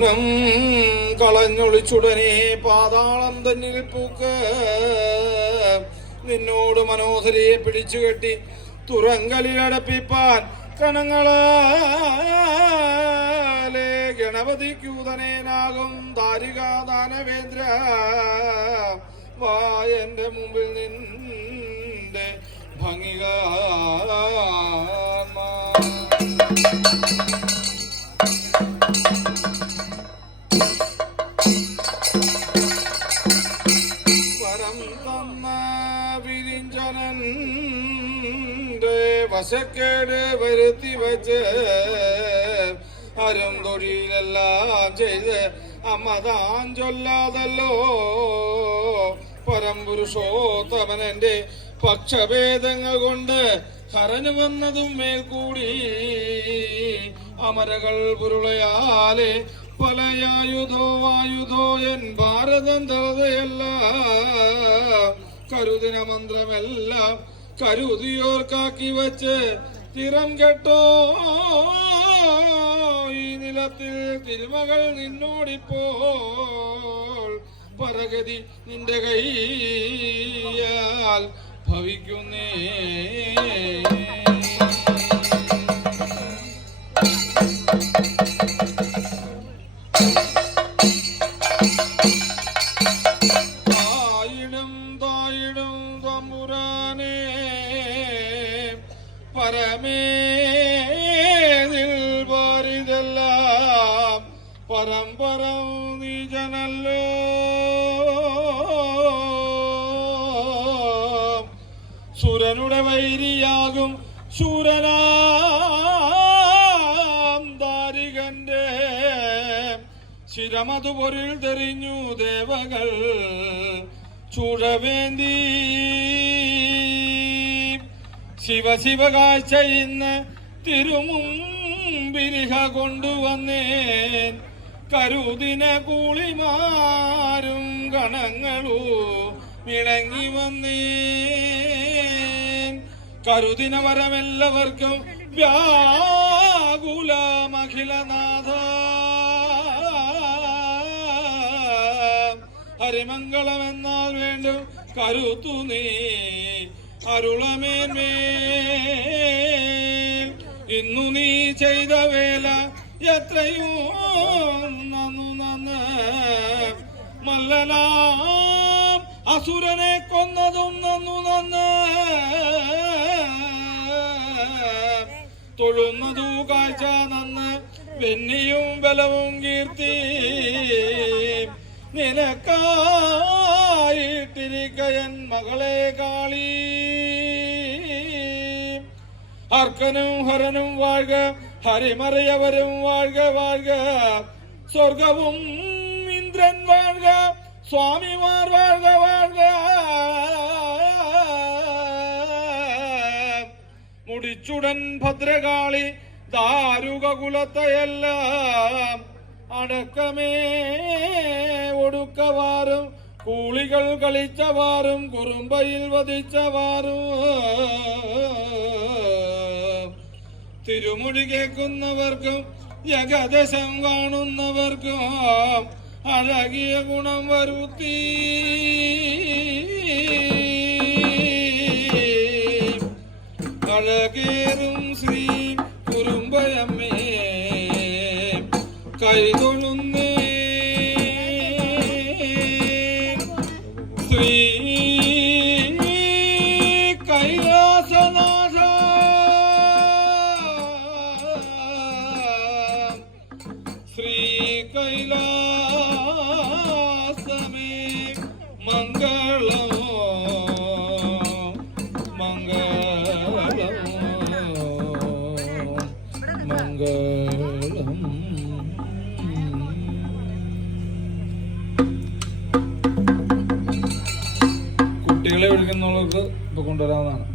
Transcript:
മൗനം കളഞ്ഞൊളിച്ചുടനെ പാതാളം തന്നിൽ പൂക്ക് നിന്നോട് മനോഹരിയെ പിടിച്ചുകെട്ടി തുറങ്കലിലടപ്പിപ്പാൻ കണങ്ങളെ ഗണപതിക്കൂതനേനാകും ദാരിക ദാനവേന്ദ്ര വായന്റെ മുമ്പിൽ നിന്റെ ഭംഗിക വരം തന്ന വിരിഞ്ചനന്റെ വശക്കേട് വരുത്തി വച്ച് അരും തൊഴിലെല്ലാം ചെയ്ത് അമ്മ താൻ ചൊല്ലാതല്ലോ പരംപുരുഷോത്തമനന്റെ പക്ഷഭേദങ്ങൾ കൊണ്ട് ഹരഞ്ഞു വന്നതും മേൽക്കൂടി അമരകൾ പുരുളയാലെ പലയായുധോ ആയുധോ എൻ ഭാരതം തളതയല്ല കരുദിന മന്ത്രമെല്ലാം കരുതിയോർക്കാക്കി വച്ച് തിരം കെട്ടോ ഈ നിലത്തിൽ തിരുമകൾ നിന്നോടിപ്പോൾ പരഗതി നിന്റെ കൈയാൽ ഭവിക്കുന്നേ തായിടും തമ്പുരാനേ പരമേതിൽ പാരിതെല്ലാം പരമ്പരം നീജനല്ലോ സുരനുടെ വൈരിയാകും ശൂരനാം ദാരികന്റെ ശിരമതു പൊരിൽ തെറിഞ്ഞു ദേവകൾ ചൂഴവേന്തി ശിവശിവ കാഴ്ച ഇന്ന് തിരുമുമ്പിരിഹ കൊണ്ടുവന്നേൻ കരുദിന കൂളിമാരും ഗണങ്ങളൂ ഇണങ്ങി വന്നേൻ കരുദിന വരമെല്ലാവർക്കും വ്യാകുല മഖിലനാഥ ഹരിമംഗളമെന്നാൽ വേണ്ടും കരുത്തു നീ അരുളമേന്മേൽ ഇന്നു നീ ചെയ്ത വേല എത്രയോ നന്ന് മല്ലനാം അസുരനെ കൊന്നതും നന്ന് തൊഴുന്നതു കാഴ്ച നന്ന് വെന്നിയും ബലവും കീർത്തി നിനക്കായിട്ടിരിക്കയൻ മകളെ കാളി അർക്കനും ഹരനും വാഴ്ക ഹരിമറിയവരും വാഴ്ക വാഴ്ക സ്വർഗവും ഇന്ദ്രൻ വാഴ്ക സ്വാമിമാർ വാഴ്ക വാഴ്ക മുടിച്ചുടൻ ഭദ്രകാളി ദാരുക കുലത്തെയെല്ലാം അടക്കമേ ഒടുക്കവാറും കൂളികൾ കളിച്ചവാറും കുറുമ്പയിൽ വധിച്ചവാറും തിരുമുടി കേൾക്കുന്നവർക്കും ഏകദേശം കാണുന്നവർക്കും അഴകിയ ഗുണം വരുത്തി അഴകേറും ശ്രീ കുറുമ്പയമ്മേ കൈതൊഴുന്നേ ശ്രീ കൈലാസനാഥ ശ്രീ കൈലാസമേ മംഗളം മംഗളം മംഗളം. കുട്ടികളെ വിളിക്കുന്നവർക്ക് ഇപ്പൊ കൊണ്ടുവരാവുന്നതാണ്.